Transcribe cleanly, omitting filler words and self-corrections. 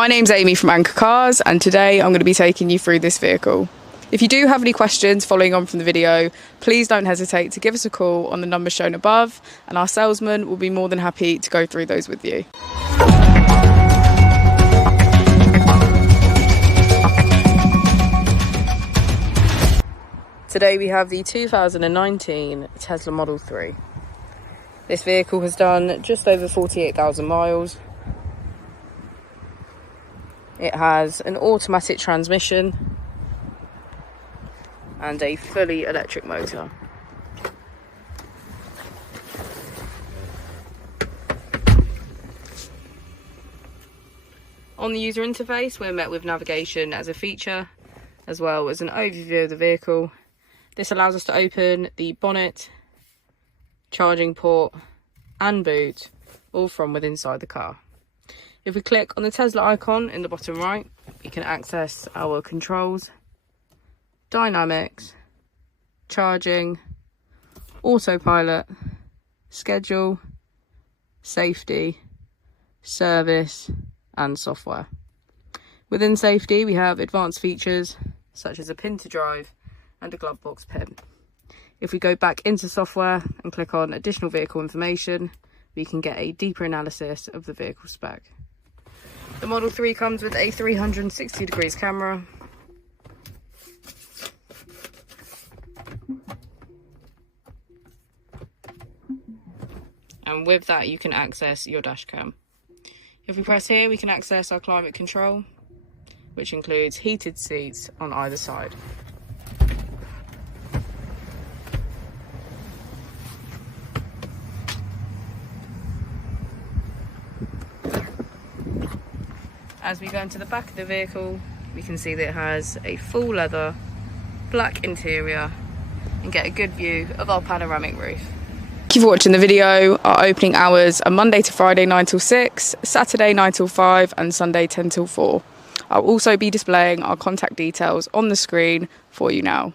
My name's Amy from Anchor Cars, and today I'm going to be taking you through this vehicle. If you do have any questions following on from the video, please don't hesitate to give us a call on the number shown above, and our salesman will be more than happy to go through those with you. Today we have the 2019 Tesla Model 3. This vehicle has done just over 48,000 miles. It has an automatic transmission and a fully electric motor. On the user interface, we're met with navigation as a feature, as well as an overview of the vehicle. This allows us to open the bonnet, charging port and boot, all from within inside the car. If we click on the Tesla icon in the bottom right, we can access our controls, dynamics, charging, autopilot, schedule, safety, service and software. Within safety, we have advanced features such as a pin to drive and a glove box pin. If we go back into software and click on additional vehicle information, we can get a deeper analysis of the vehicle spec. The Model 3 comes with a 360 degrees camera, and with that you can access your dash cam. If we press here, we can access our climate control, which includes heated seats on either side. As we go into the back of the vehicle, we can see that it has a full leather, black interior, and get a good view of our panoramic roof. Thank you for watching the video. Our opening hours are Monday to Friday 9 till 6, Saturday 9 till 5, and Sunday 10 till 4. I'll also be displaying our contact details on the screen for you now.